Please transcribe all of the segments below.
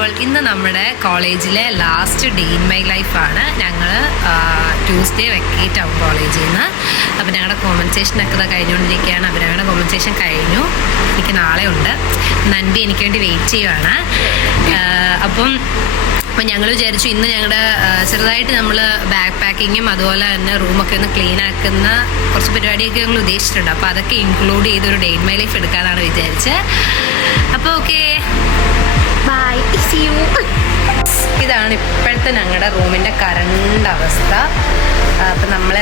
അപ്പോൾ ഇന്ന് നമ്മുടെ കോളേജിലെ ലാസ്റ്റ് ഡേ ഇൻ മൈ ലൈഫാണ്. ഞങ്ങൾ ട്യൂസ്ഡേ വെക്കേറ്റ് ആവും കോളേജിൽ നിന്ന്. അപ്പോൾ ഞങ്ങളുടെ കോമ്പൻസേഷനൊക്കെ കഴിഞ്ഞുകൊണ്ടിരിക്കുകയാണ്. അവരവരുടെ കോമ്പൻസേഷൻ കഴിഞ്ഞു. എനിക്ക് നാളെ ഉണ്ട്. നൻപി എനിക്ക് വേണ്ടി വെയിറ്റ് ചെയ്യുവാണ്. അപ്പം ഞങ്ങൾ വിചാരിച്ചു ഇന്ന് ഞങ്ങളുടെ ചെറുതായിട്ട് നമ്മൾ ബാക്ക് പാക്കിങ്ങും അതുപോലെ തന്നെ റൂമൊക്കെ ഒന്ന് ക്ലീൻ ആക്കുന്ന കുറച്ച് പരിപാടിയൊക്കെ ഞങ്ങൾ ഉദ്ദേശിച്ചിട്ടുണ്ട്. അപ്പോൾ അതൊക്കെ ഇൻക്ലൂഡ് ചെയ്തൊരു ഡേ ഇൻ മൈ ലൈഫ് എടുക്കാനാണ് വിചാരിച്ചത്. അപ്പോൾ ഓക്കെ, ബൈ, സീ യു. ഇതാണ് ഇപ്പോഴത്തെ ഞങ്ങളുടെ റൂമിൻ്റെ കറണ്ട് അവസ്ഥ. അപ്പം നമ്മൾ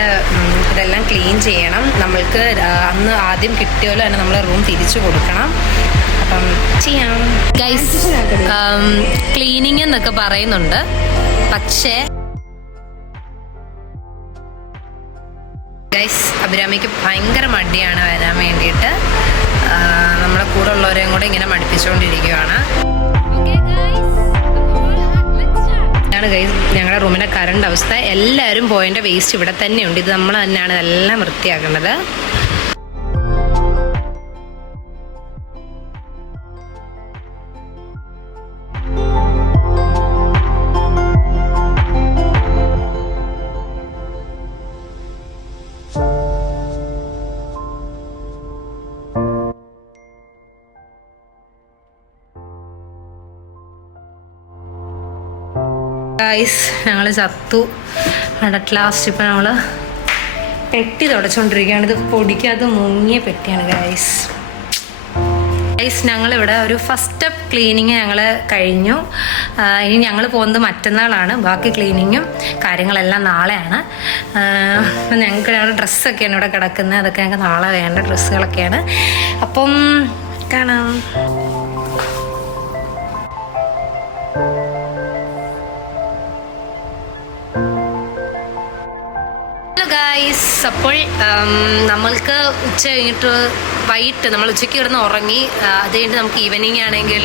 ഇതെല്ലാം ക്ലീൻ ചെയ്യണം. നമ്മൾക്ക് അന്ന് ആദ്യം കിട്ടിയല്ലോ തന്നെ നമ്മൾ റൂം തിരിച്ചു കൊടുക്കണം. അപ്പം ചെയ്യാം ഗൈസ്. ക്ലീനിങ് എന്നൊക്കെ പറയുന്നുണ്ട്, പക്ഷേ ഗൈസ് അഭിരാമിക്ക് ഭയങ്കര മടിയാണ് വരാൻ വേണ്ടിയിട്ട്. നമ്മളെ കൂടെ ഉള്ളവരെയും കൂടെ ഇങ്ങനെ മടുപ്പിച്ചുകൊണ്ടിരിക്കുകയാണ്. ഇതാണ് ഗൈസ് ഞങ്ങളുടെ റൂമിൻ്റെ കറണ്ട് അവസ്ഥ. എല്ലാവരും പോയതിൻ്റെ വേസ്റ്റ് ഇവിടെ തന്നെയുണ്ട്. ഇത് നമ്മൾ തന്നെയാണ് ഇതെല്ലാം വൃത്തിയാക്കേണ്ടത്. ഗൈസ് ഞങ്ങൾ ചത്തു. അറ്റ് ലാസ്റ്റ് ഇപ്പം നമ്മൾ പെട്ടി തുടച്ചുകൊണ്ടിരിക്കുകയാണ്. ഇത് പൊടിക്കകത്ത് മുങ്ങിയ പെട്ടിയാണ് ഗൈസ്. ഞങ്ങളിവിടെ ഒരു ഫസ്റ്റ് സ്റ്റെപ്പ് ക്ലീനിങ് ഞങ്ങൾ കഴിഞ്ഞു. ഇനി ഞങ്ങൾ പോകുന്നത് മറ്റന്നാളാണ്. ബാക്കി ക്ലീനിങ്ങും കാര്യങ്ങളെല്ലാം നാളെയാണ്. ഞങ്ങൾക്ക് ഞങ്ങളുടെ ഡ്രസ്സൊക്കെയാണ് ഇവിടെ കിടക്കുന്നത്. അതൊക്കെ ഞങ്ങൾക്ക് നാളെ വേണ്ട ഡ്രസ്സുകളൊക്കെയാണ്. അപ്പം കാണാം. അപ്പോൾ നമ്മൾക്ക് ഉച്ച കഴിഞ്ഞിട്ട് വൈകിട്ട് നമ്മൾ ഉച്ചയ്ക്ക് കിടന്ന് ഉറങ്ങി. അത് കഴിഞ്ഞിട്ട് നമുക്ക് ഈവനിങ് ആണെങ്കിൽ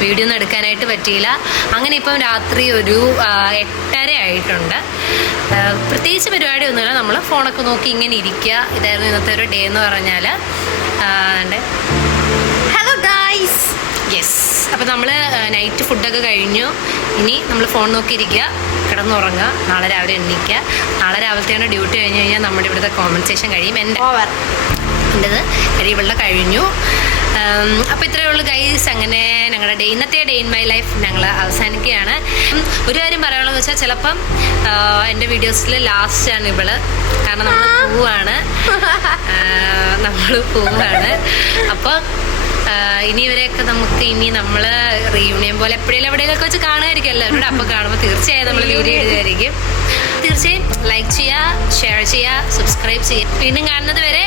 വീഡിയോ ഒന്നും എടുക്കാനായിട്ട് പറ്റിയില്ല. അങ്ങനെ ഇപ്പം രാത്രി ഒരു 8:30 ആയിട്ടുണ്ട്. പ്രത്യേകിച്ച് പരിപാടിയൊന്നുമില്ല. നമ്മൾ ഫോണൊക്കെ നോക്കി ഇങ്ങനെ ഇരിക്കുക. ഇതായിരുന്നു ഇന്നത്തെ ഒരു ഡേ എന്ന് പറഞ്ഞാൽ. Hello guys. യെസ്, അപ്പോൾ നമ്മൾ നൈറ്റ് ഫുഡൊക്കെ കഴിഞ്ഞു. ഇനി നമ്മൾ ഫോൺ നോക്കിയിരിക്കുക, കിടന്നുറങ്ങുക, നാളെ രാവിലെ എണീക്കുക. നാളെ രാവിലത്തെയാണ് ഡ്യൂട്ടി കഴിഞ്ഞ് കഴിഞ്ഞാൽ നമ്മുടെ ഇവിടുത്തെ കോമ്പൻസേഷൻ കഴിയും. എൻ്റെത് ഇവളുടെ കഴിഞ്ഞു. അപ്പോൾ ഇത്രയേ ഉള്ളൂ ഗൈസ്. അങ്ങനെ ഞങ്ങളുടെ ഇന്നത്തെ ഡേ ഇൻ മൈ ലൈഫ് ഞങ്ങൾ അവസാനിക്കുകയാണ്. ഒരു കാര്യം പറയാനുള്ളത് വെച്ചാൽ ചിലപ്പം എൻ്റെ വീഡിയോസിൽ ലാസ്റ്റാണ് ഇവള്. കാരണം നമ്മൾ പോവാണ്. അപ്പോൾ ഇനി ഇവരെയൊക്കെ നമുക്ക് ഇനി നമ്മൾ റീയൂണിയൻ പോലെ എവിടെയെങ്കിലൊക്കെ വെച്ച് കാണുമായിരിക്കും എല്ലാവരോടും. അപ്പോൾ കാണുമ്പോൾ തീർച്ചയായും നമ്മൾ വീഡിയോ എഴുതുമായിരിക്കും. തീർച്ചയായും ലൈക്ക് ചെയ്യുക, ഷെയർ ചെയ്യുക, സബ്സ്ക്രൈബ് ചെയ്യുക. വീണ്ടും കാണുന്നത് വരെ